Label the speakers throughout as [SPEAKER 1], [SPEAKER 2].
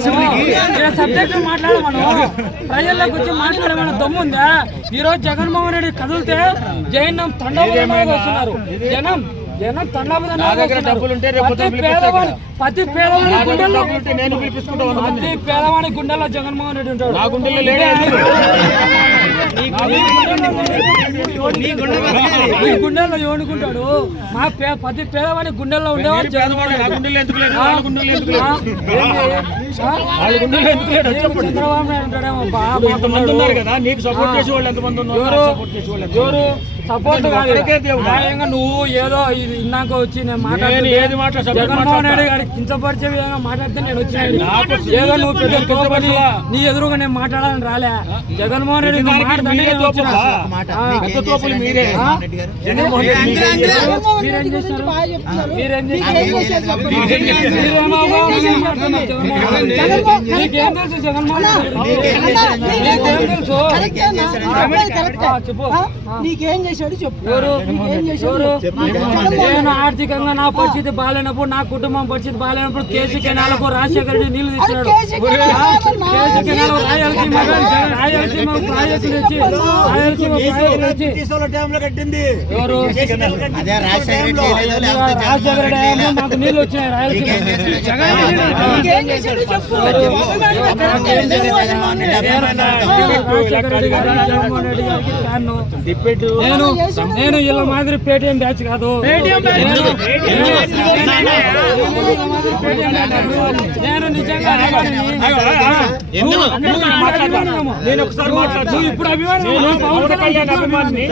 [SPEAKER 1] Subject మాట్లాడమను. ప్రజల్లోకి గురించి మాట్లాడమని దమ్ము ఉందా ఈ రోజు జగన్మోహన్ రెడ్డి కదిలితే జైన్ తండోపతండాలుగా జనం జనం తండోపతండాలుగా వస్తున్నారు. ప్రతి పేదవాడి ప్రతి పేదవాడి గుండెల్లో
[SPEAKER 2] నేను పిలిపించుకుంటా.
[SPEAKER 1] ప్రతి పేదవాడి గుండెల్లో జగన్మోహన్ రెడ్డి ఉంటాడు.
[SPEAKER 2] నా గుండెల్లో లేడే?
[SPEAKER 1] ఈ గుండెల్లో ఏడుకుంటాడు. మా ప్రతి పేదవాడి గుండెల్లో ఉండేవాడు
[SPEAKER 2] నా
[SPEAKER 1] చంద్రబాబు నాయుడు ఉంటాడేమో బాగా
[SPEAKER 2] ఇంతమంది ఉన్నారు కదా నీకు సపోర్ట్ చేసే వాళ్ళు ఎంతమంది ఉన్నారు? సపోర్ట్ చేసే నువ్వు?
[SPEAKER 1] న్యాయంగా ఏదో ఇది ఇందాక వచ్చి నేను
[SPEAKER 2] నేను
[SPEAKER 1] మాట్లాడుతుంటే
[SPEAKER 2] ఏది మాట్లా సపోర్ట్
[SPEAKER 1] జగన్మోహన్ రెడ్డి
[SPEAKER 2] మాట్లాడతా.
[SPEAKER 1] గారికి కించపరిచే విధంగా మాట్లాడితే నేను వచ్చాను ఏదో నువ్వు పెద్ద తోపని. నీ ఎదురుగా నేను మాట్లాడాలని రాలే జగన్మోహన్ రెడ్డి నువ్వు
[SPEAKER 2] దానికి
[SPEAKER 1] మాట్లాడి
[SPEAKER 2] మీరే
[SPEAKER 1] నేను వచ్చిన
[SPEAKER 2] తోపులా?
[SPEAKER 1] ఆ.
[SPEAKER 2] పెద్ద తోపులు మీరే
[SPEAKER 1] ఆ?
[SPEAKER 2] జగన్మోహన్ రెడ్డి మీరే చేశారు.
[SPEAKER 1] మీరేం చేస్తారు మీరేం
[SPEAKER 3] మీకేం చేశారు చెప్పండి.
[SPEAKER 1] మీరేమో మీరేం మాట్లాడుతున్నారు జగన్మోహన్ రెడ్డి? నీకేం తెలుసు? నీకేం తెలుసు
[SPEAKER 3] చేశాడు చెప్పు చేశాడు
[SPEAKER 1] నేను ఆర్థికంగా నా పరిస్థితి బాగాలేనప్పుడు నా కుటుంబం పరిస్థితి బాగాలేనప్పుడు కేసీ కెనాలకు రాజశేఖర రెడ్డి నీళ్ళు తెచ్చినాడు
[SPEAKER 3] కేసీ కెనాల్
[SPEAKER 1] రాయలసీమ రాయలసీమ తెచ్చి రాయలసీమ
[SPEAKER 4] రాజశేఖర రెడ్డి
[SPEAKER 1] మాకు నీళ్ళు వచ్చినాయి రాయలసీమ. నేను నేను ఇలా మాదిరి పేటిఎం బ్యాచ్ కాదు. నేను- నిజంగా అభిమానిని.
[SPEAKER 2] ఎందుకు?
[SPEAKER 1] నువ్వు
[SPEAKER 2] ఎందుకు
[SPEAKER 1] ఇప్పుడు
[SPEAKER 2] మాట్లాడతా?
[SPEAKER 1] అభిమానినేమో.
[SPEAKER 2] నేను ఒకసారి మాట్లాడతా.
[SPEAKER 1] నువ్వు ఇప్పుడు అభిమాని
[SPEAKER 2] నేను పవన్ కళ్యాణ్ అభిమాని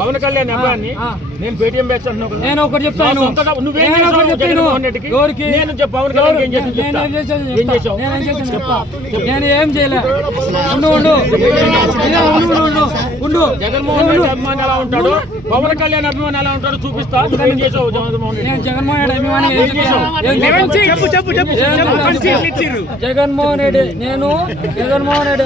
[SPEAKER 2] పవన్ కళ్యాణ్ అభిమాని
[SPEAKER 1] ఆ.
[SPEAKER 2] నేను పేటిఎం బ్యాచ్ అంటున్నావు
[SPEAKER 1] నేను ఒకటి చెప్తాను. నేను ఒకటి చెప్తాను? ఎవరికి?
[SPEAKER 2] నేను చెప్పు, పవన్ కళ్యాణ్ ఏం.
[SPEAKER 1] నేను ఏం చేశాను
[SPEAKER 2] ఏం చేసావు?
[SPEAKER 1] నేను ఏం చేశాను చెప్తా? నేను ఏం చేయలే. ఉండు ఉండు ఇదే ఉండు. ఉండు ఉండు ఉండు.
[SPEAKER 2] జగన్మోహన్ రెడ్డి అభిమాని ఎలా ఉంటాడు? పవన్ కళ్యాణ్ అభిమాని ఎలా ఉంటాడు? చూపిస్తా. చేసావు జగన్మోహన్ రెడ్డి?
[SPEAKER 1] జగన్మోహన్ రెడ్డి అభిమాని? జగన్మోహన్ రెడ్డి నేను జగన్మోహన్ రెడ్డి